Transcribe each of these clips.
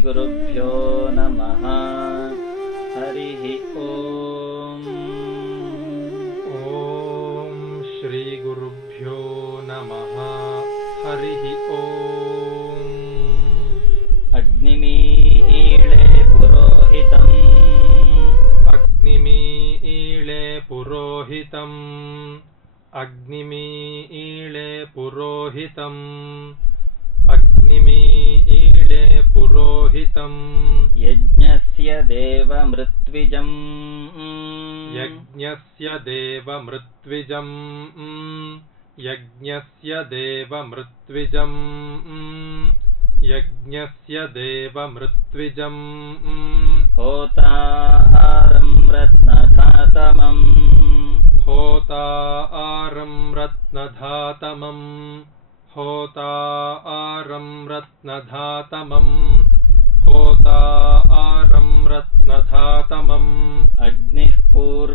श्रीगुरुभ्यो नमः। हरिः ओम्। ॐ श्रीगुरुभ्यो नमः। हरिः ओम्। अग्निमीळे पुरोहितम् अग्निमीळे पुरोहितम् अग्निमीळे पुरोहितम् अग्निमीळे पुरोहितम् यज्ञस्य देवमृत्विजम् यज्ञस्य देवमृत्विजम् यज्ञस्य देवमृत्विजम् यज्ञस्य देवमृत्विजम् होतारं रत्नधातमम् होतारं रत्नधातमम् होतारं रत्नधातमम् होतारं रत्नधातमम् अग्निः पूर्वेभिर्षिभिः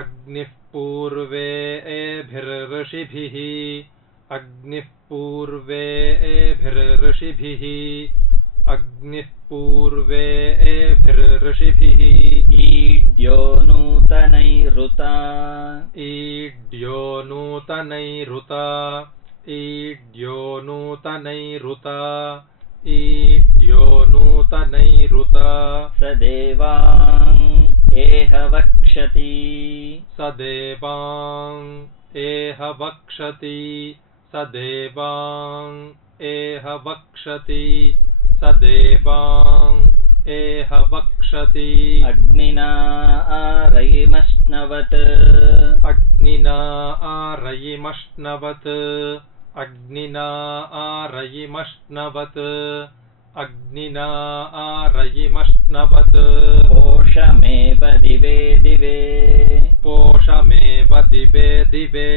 अग्निः पूर्वेभिर्षिभिः अग्निः पूर्वेभिर्षिभिः अग्निः पूर्वेभिर्षिभिः ईड्यो नूतनैरुता ईड्यो नूतनैरुता ईड्यो नूतनैरुता ईड्यो नूतनैरुता स देवान् एह वक्षति स देवान् एह वक्षति स देवान् एह वक्षति स देवान् एह वक्षति अग्निना आरयिमश्नवत् अग्निना आरयिमश्नवत् अग्निना आरयिमश्नवत् अग्निना आरयिमश्नवत् पोषमेव दिवे दिवे पोषमेव दिवे दिवे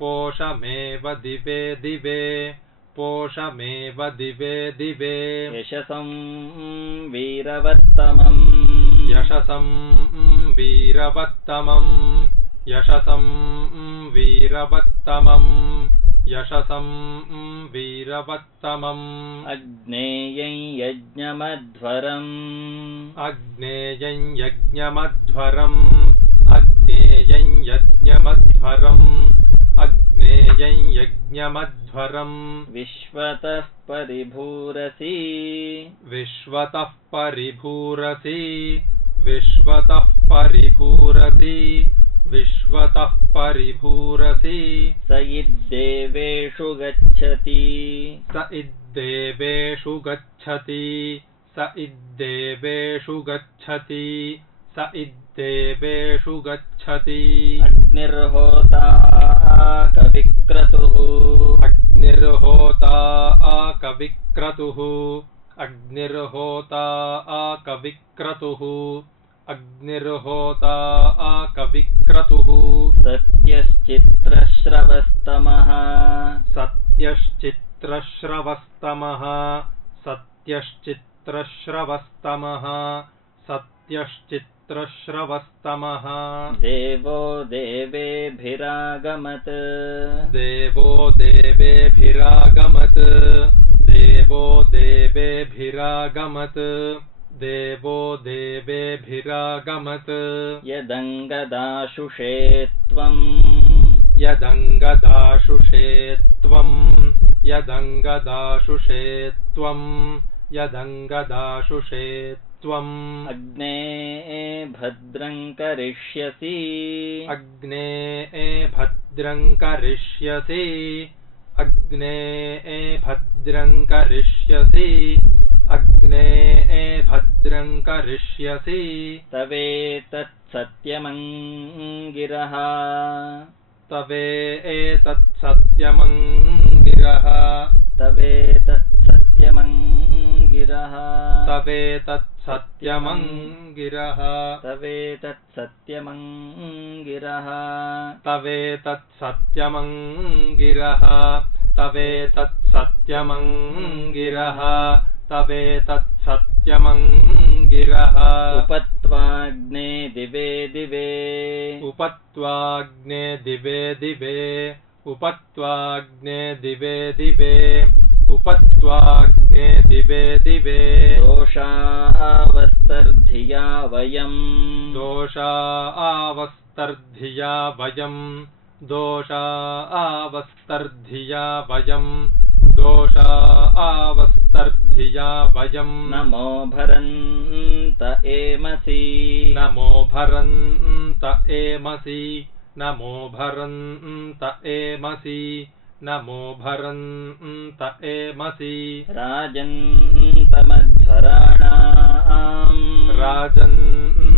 पोषमेव दिवे दिवे पोषमेव दिवे दिवे यशसं वीरवत्तमम् यशसं वीरवत्तमम् यशसं वीरवत्तमम् यशसं वीरवत्तमम् अग्नेयं यज्ञमध्वरम् अग्नेयं यज्ञमध्वरम् अग्नेयं यज्ञमध्वरम् अग्नेयं यज्ञमध्वरम् विश्वतः परिभूरसि विश्वतः परिभूरसि विश्वतः परिभूरसि विश्वतः परिभूरसि स इद्देवेषु गच्छति स इद्देवेषु गच्छति स इद्देवेषु गच्छति स इद्देवेषु गच्छति अग्निर्होता कविक्रतुः अग्निर्होता कविक्रतुः अग्निर्होता कविक्रतुः अग्निर्होता कविक्रतुः सत्यश्चित्रश्रवस्तमः सत्यश्चित्रश्रवस्तमः सत्यश्चित्रश्रवस्तमः सत्यश्चित्रश्रवस्तमः देवो देवेभिरागमत् देवो देवेभिरागमत् देवो देवेभिरागमत् देवो देवेभिरागमत् यदङ्गदाशुषे त्वम् यदङ्गदाशुषे त्वम् यदङ्गदाशुषे त्वम् यदङ्गदाशुषे त्वम् अग्ने भद्रं करिष्यसि अग्ने भद्रं करिष्यसि अग्ने भद्रं करिष्यसि अग्ने भद्रं करिष्यसि तवेतत्सत्यमङ्गिरः तवेतत्सत्यमङ्गिरः तवेतत्सत्यमङ्गिरः तवेतत्सत्यमङ्गिरः तवेतत्सत्यमङ्गिरः तवेतत्सत्यमङ्गिरः तवेतत्सत्यमङ्गिरः तवेतत्सत्यमङ्गिरः उपत्वाग्ने दिवे दिवे उपत्वाग्ने दिवे दिवे उपत्वाग्ने दिवे दिवे उपत्वाग्ने दिवे दिवे दोषावस्तर्धिया वयम् दोषा आवस्तर्धिया वयम् दोषा आवस्तर्धिया वयम् दोषा आवस्तर्धिया वयम् नमो भरन्त एमसि नमो भरन्त एमसि नमो भरन्त एमसि नमो भरन्त एमसि राजन्तमध्वराणाम् राजन्तमध्वराणाम्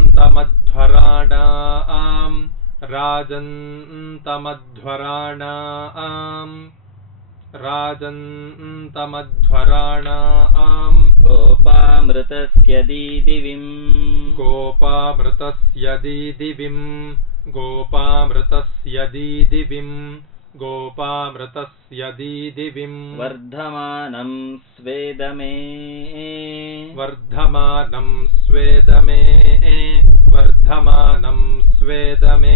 राजन्तमध्वराणाम् राजन्तमध्वराणाम् गोपामृतस्य दीदिविम् गोपामृतस्य दीदिविम् गोपामृतस्य दीदिविम् गोपामृतस्य दीदिविम् वर्धमानं स्वेदमे वर्धमानं स्वेदमे वर्धमानं स्वेदमे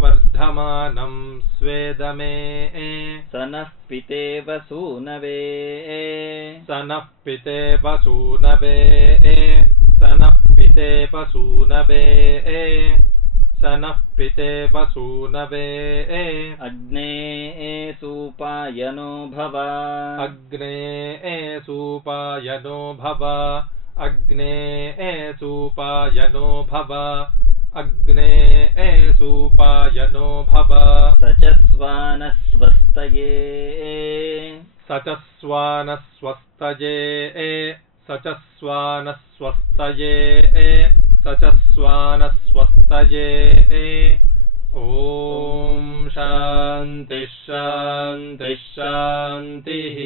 वर्धमानं स्वेदमे स नः पितेव सूनवे स नः पितेव सूनवे स नः पितेव सूनवे स नः पितेव सूनवे अग्ने सूपायनो भव अग्ने सूपायनो भव अग्ने सूपायनो भव अग्ने सूपायनो भव स च स्वानस्वस्तये स च स्वानस्वस्तये स च स्वानस्वस्तये स च स्वानस्वस्तये ॐ शान्तिः शान्तिः शान्तिः।